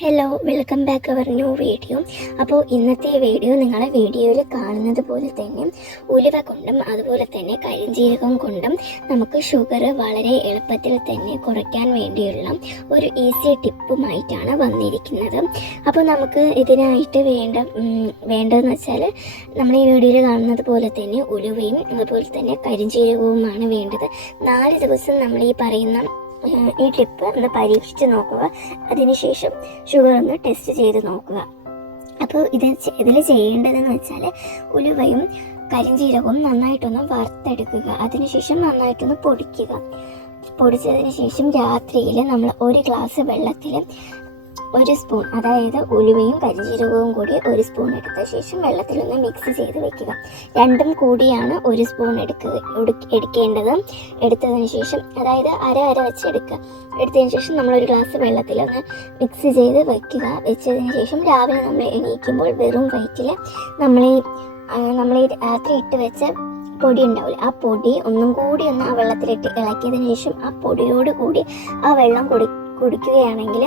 Hello welcome back our new video അപ്പോൾ ഇന്നത്തെ video നിങ്ങളെ വീഡിയോയിൽ കാണുന്നത് പോലെ തന്നെ ഉലുവ കൊണ്ടും അതുപോലെ തന്നെ കരിഞ്ജീരകം കൊണ്ടും നമുക്ക് ഷുഗർ വളരെ എളുപ്പത്തിൽ തന്നെ കുറയ്ക്കാൻ വേണ്ടിയുള്ള ഒരു ഈസി ടിപ്പുമായിട്ടാണ് വന്നിരിക്കുന്നത്. അപ്പോൾ നമുക്ക് ഇതിനായിട്ട് വേണ്ട വേണ്ടതെന്ന് വെച്ചാൽ നമ്മൾ ഈ വീഡിയോയിൽ കാണുന്നത് പോലെ തന്നെ ഉലുവയും അതുപോലെ തന്നെ കരിഞ്ജീരകവുമാണ് വേണ്ടത്. നാല് ദിവസം നമ്മൾ ഈ പറയുന്ന ഈ ടിപ്പ് ഒന്ന് പരീക്ഷിച്ച് നോക്കുക. അതിനുശേഷം ഷുഗർ ഒന്ന് ടെസ്റ്റ് ചെയ്ത് നോക്കുക. അപ്പോൾ ഇത് ഇതിൽ ചെയ്യേണ്ടതെന്ന് വെച്ചാൽ ഉലുവയും കരിഞ്ജീരകവും നന്നായിട്ടൊന്ന് വറുത്തെടുക്കുക. അതിനുശേഷം നന്നായിട്ടൊന്ന് പൊടിക്കുക. പൊടിച്ചതിന് ശേഷം രാത്രിയിൽ നമ്മൾ ഒരു ഗ്ലാസ് വെള്ളത്തിൽ ഒരു സ്പൂൺ അതായത് ഉലുവയും കരിഞ്ജീരകവും കൂടി ഒരു സ്പൂൺ എടുത്ത ശേഷം വെള്ളത്തിലൊന്ന് മിക്സ് ചെയ്ത് വെക്കുക. രണ്ടും കൂടിയാണ് ഒരു സ്പൂൺ എടുക്കുക എടുക്ക- എടുക്കേണ്ടത്. എടുത്തതിന് ശേഷം അതായത് അര അര വെച്ച് എടുക്കുക എടുത്തതിന് ശേഷം നമ്മൾ ഒരു ഗ്ലാസ് വെള്ളത്തിലൊന്ന് മിക്സ് ചെയ്ത് വെക്കുക. വെച്ചതിന് ശേഷം രാവിലെ നമ്മൾ എണീക്കുമ്പോൾ വെറും വയറ്റിൽ നമ്മൾ ഈ നമ്മൾ ഈ രാത്രി ഇട്ട് വെച്ച പൊടി ഉണ്ടാവില്ല ആ പൊടി ഒന്നും കൂടി ഒന്ന് ആ വെള്ളത്തിലിട്ട് ഇളക്കിയതിന് ശേഷം ആ പൊടിയോട് കൂടി ആ വെള്ളം കുടി കുടിക്കുകയാണെങ്കിൽ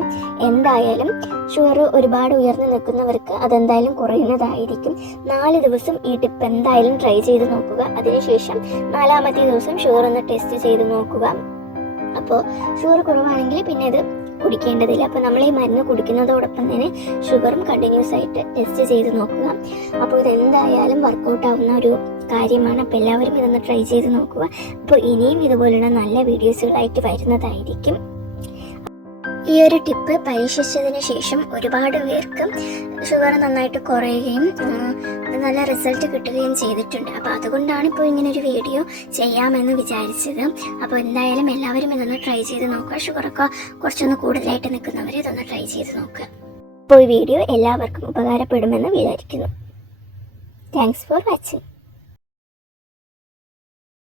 എന്തായാലും ഷുഗർ ഒരുപാട് ഉയർന്നു നിൽക്കുന്നവർക്ക് അതെന്തായാലും കുറയുന്നതായിരിക്കും. നാല് ദിവസം ഈ ടിപ്പ് എന്തായാലും ട്രൈ ചെയ്ത് നോക്കുക. അതിനുശേഷം നാലാമത്തെ ദിവസം ഷുഗർ ഒന്ന് ടെസ്റ്റ് ചെയ്ത് നോക്കുക. അപ്പോൾ ഷുഗർ കുറവാണെങ്കിൽ പിന്നെ ഇത് കുടിക്കേണ്ടതില്ല. അപ്പോൾ നമ്മൾ ഈ മരുന്ന് കുടിക്കുന്നതോടൊപ്പം തന്നെ ഷുഗറും കണ്ടിന്യൂസ് ആയിട്ട് ടെസ്റ്റ് ചെയ്ത് നോക്കുക. അപ്പോൾ ഇതെന്തായാലും വർക്കൗട്ട് ആവുന്ന ഒരു കാര്യമാണ്. അപ്പോൾ എല്ലാവരും ഇതൊന്ന് ട്രൈ ചെയ്ത് നോക്കുക. അപ്പോൾ ഇനിയും ഇതുപോലുള്ള നല്ല വീഡിയോസുകളായിട്ട് വരുന്നതായിരിക്കും. ഈ ഒരു ടിപ്പ് പരീക്ഷിച്ചതിന് ശേഷം ഒരുപാട് പേർക്ക് ഷുഗർ നന്നായിട്ട് കുറയുകയും നല്ല റിസൾട്ട് കിട്ടുകയും ചെയ്തിട്ടുണ്ട്. അപ്പോൾ അതുകൊണ്ടാണ് ഇപ്പോൾ ഇങ്ങനെ ഒരു വീഡിയോ ചെയ്യാമെന്ന് വിചാരിച്ചത്. അപ്പോൾ എന്തായാലും എല്ലാവരും ഇതൊന്ന് ട്രൈ ചെയ്ത് നോക്കുക. ഷുഗറൊക്കെ കുറച്ചൊന്ന് കൂടുതലായിട്ട് നിൽക്കുന്നവർ ഇതൊന്ന് ട്രൈ ചെയ്ത് നോക്കുക. അപ്പോൾ ഈ വീഡിയോ എല്ലാവർക്കും ഉപകാരപ്പെടുമെന്ന് വിചാരിക്കുന്നു. Thanks for watching